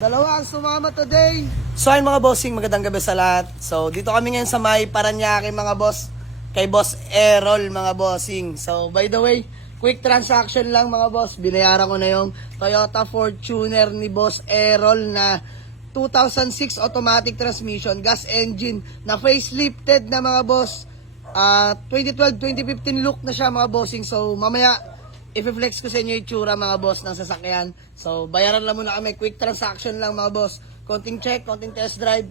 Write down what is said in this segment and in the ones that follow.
Dalawa ang sumama today. So ayun mga bossing, magandang gabi sa lahat. So dito kami ngayon sa may Paranaque mga boss. Kay Boss Errol mga bossing. So by the way, quick transaction lang mga boss. Binayaran ko na yung Toyota Fortuner ni Boss Errol na 2006 automatic transmission, gas engine na facelifted na mga boss. 2012-2015 look na siya mga bossing. So mamaya i-flex ko sa inyo yung tsura mga boss ng sasakyan. So, bayaran lang muna kami. Quick transaction lang mga boss. Konting check, konting test drive.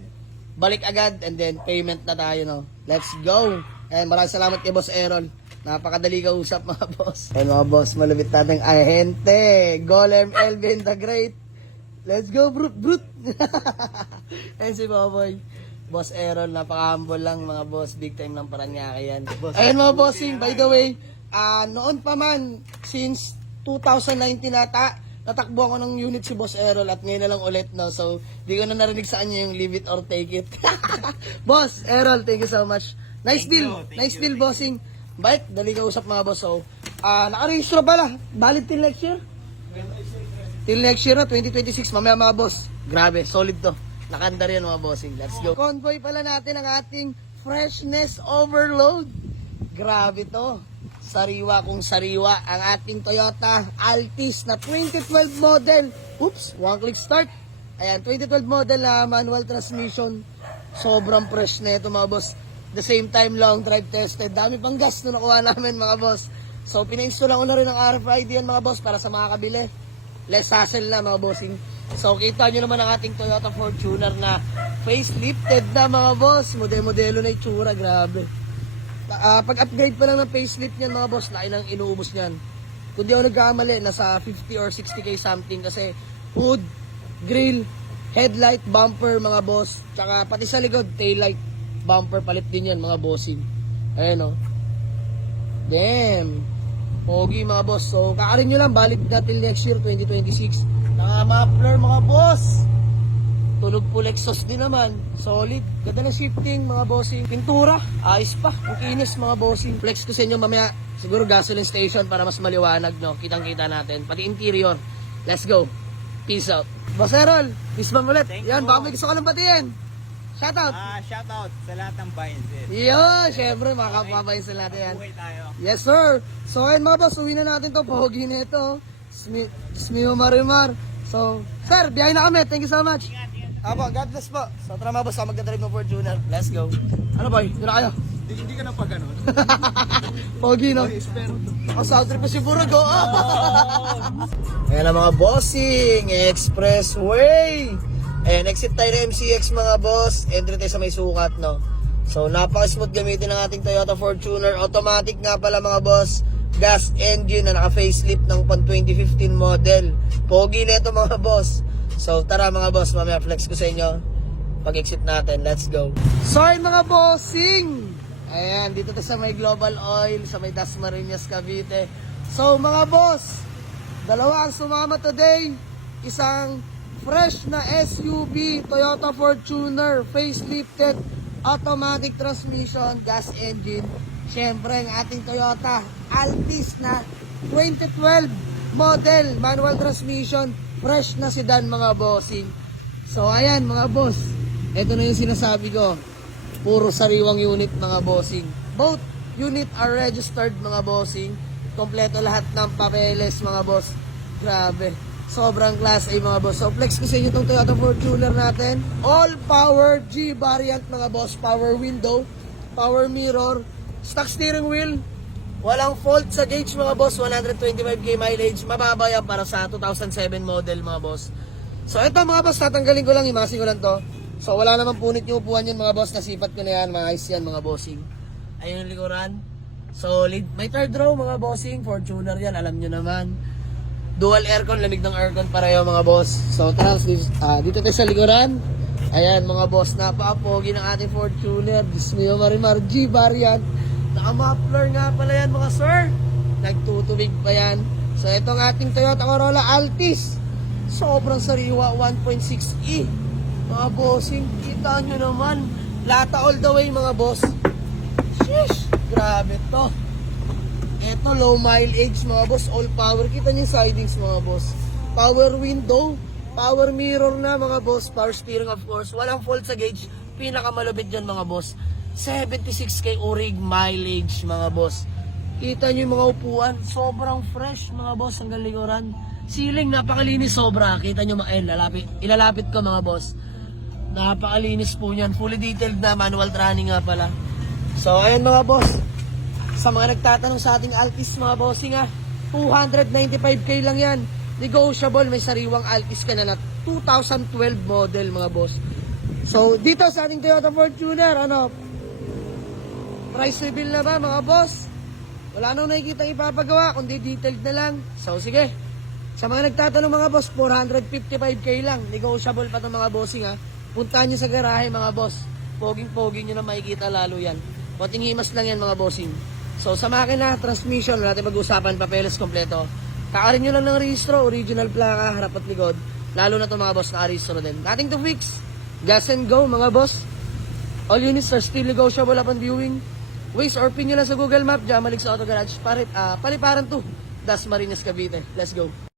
Balik agad and then payment na tayo, no? Let's go! And maraming salamat kay Boss Errol. Napakadali ka usap mga boss. And mga boss, malupit natin ahente. Golem Elvin the Great. Let's go, brute! And si Boboy. Boss Errol, napaka-humble lang mga boss. Big time ng Paranaque yan. Ayun mga bossing, by the way, noon pa man, since 2019 ata, natakbo ako ng unit si Boss Errol at ngayon na lang ulit, no? So, di ko na narinig sa kanya yung leave it or take it. Boss Errol, thank you so much. Nice deal, bossing. Bike, dali ka usap mga boss. So, nakarehistro pala. Valid till next year? Till next year na, 2026, mamaya mga boss. Grabe, solid to. Nakandar yan mga bossing. Let's go. Convoy pala natin ang ating freshness overload. Grabe to. Sariwa kung sariwa ang ating Toyota Altis na 2012 model. Oops, one click start. Ayan, 2012 model na manual transmission. Sobrang fresh na ito mga boss. The same time long drive tested. Dami pang gas na nakuha namin mga boss. So pina-install ko na rin ang RFID yan mga boss para sa mga kabili. Less hassle na mga bossing. So kita nyo naman ang ating Toyota Fortuner na facelifted na mga boss. Modelo na itsura, grabe. Pag-upgrade pa lang ng facelift niyan mga boss, laki nang inuubos niyan. Kung di ako nagkamali, nasa 50 or 60k something kasi hood, grill, headlight, bumper mga boss, tsaka pati sa likod, taillight, bumper, palit din yan mga bossing. Ayan o. Damn. Pogi mga boss. So kakarin nyo lang, balik na till next year, 2026. Naka-muffler mga boss. Tunog full exhaust din naman. Solid. Ganda na shifting mga bossing. Pintura. Ayos pa. Ang kinis mga bossing. Flex ko sa inyo mamaya. Siguro gasoline station para mas maliwanag, no? Kitang-kita natin. Pati interior. Let's go. Peace out. Boss Errol, peace bang ulit. Yan, baka may gusto ka lang batiin. Shoutout. Shoutout sa lahat ng Bayansin. Yun, syempre mga kapabayin sa lahat yan. Buhay tayo. Yes sir. So ayun mga boss, uwi na natin to. Pogi na ito. Smio Marimar. So, sir, biyahe na kami. Thank you so much. Apo, God bless po. So, tara mga boss, magdadrive ng Fortuner. Let's go. Ano boy? Doon na kayo. Hindi ka na pa ganun. Pogi, no? Ako sa trip pa si Burog, oh. Ayan na mga bossing. Expressway. Ayan, exit tayo ng MCX mga boss. Entry tayo sa may sukat, no? So, napaka-smooth gamitin ng ating Toyota Fortuner. Automatic nga pala mga boss. Gas engine na naka-facelift ng pan 2015 model. Pogi na ito mga boss. So tara mga boss, mamaya flex ko sa inyo pag-exit natin. Let's go. Sorry mga bossing. Ayan, dito tayo sa may Global Oil, sa may Dasmariñas, Cavite. So mga boss, dalawa ang sumama today. Isang fresh na SUV, Toyota Fortuner, facelifted, automatic transmission, gas engine. Siyempre ang ating Toyota Altis na 2012 model, manual transmission, fresh na sedan mga bossing. So ayan mga boss, ito na yung sinasabi ko, puro sariwang unit mga bossing. Both unit are registered mga bossing. Kompleto lahat ng papeles mga boss. Grabe, sobrang class A mga boss. So flex ko sa inyo itong Toyota Fortuner natin. All power G variant mga boss. Power window, power mirror, stock steering wheel. Walang fault sa gauge mga boss, 125k mileage, mababa yan para sa 2007 model mga boss. So ito mga boss, tatanggalin ko lang, imasin ko lang to. So wala naman punit yung upuan yun mga boss, nasipat ko na yan, mga ayos yan mga bossing. Ayun yung likuran, solid. May third row mga bossing, Fortuner yan, alam nyo naman. Dual aircon, lamig ng aircon pareho mga boss. So dito tayo sa likuran. Ayan mga boss, napaka-pogi ng ating Fortuner, Smio Marimar G variant. Naka-muffler nga pala yan mga sir. Nagtutubig pa yan. So itong ating Toyota Corolla Altis, sobrang sariwa, 1.6e. Mga bossing, kita nyo naman, lata all the way mga boss. Sheesh, grabe to. Ito low mileage mga boss, all power. Kita nyo yung sidings mga boss. Power window, Power mirror na mga boss, power steering of course. Walang fault sa gauge. Pinakamalupit dyan mga boss. 76k orig mileage mga boss. Kita nyo yung mga upuan, sobrang fresh mga boss hanggang likuran. Ceiling, napakalinis sobra. Kita nyo ilalapit ko mga boss. Napakalinis po yan. Fully detailed na, manual running nga pala. So ayan mga boss. Sa mga nagtatanong sa ating Altis mga bossing ha, 295k lang yan. Negotiable, may sariwang Altis ka na 2012 model mga boss. So dito sa ating Toyota Fortuner, price reveal na ba mga boss? Wala nang nakikita ipapagawa, kundi detailed na lang. So sige, sa mga nagtatanong mga boss, 455k lang. Negotiable pa itong mga bossing ha. Puntahan nyo sa garahe mga boss. Poging-poging nyo na makikita lalo yan. Konting himas lang yan mga bossing. So sa makina, transmission, wala natin pag-usapan, papeles kompleto. Kakarin nyo lang ng rehistro, original plaka, harap at likod. Lalo na itong mga boss, nakarehistro din. Nothing to fix. Gas and go mga boss. All units are still negotiable upon viewing. Waze or pin nyo lang sa Google Map, Jamalig sa Auto Garage. Paliparan to, Das Marinas, Cavite. Let's go.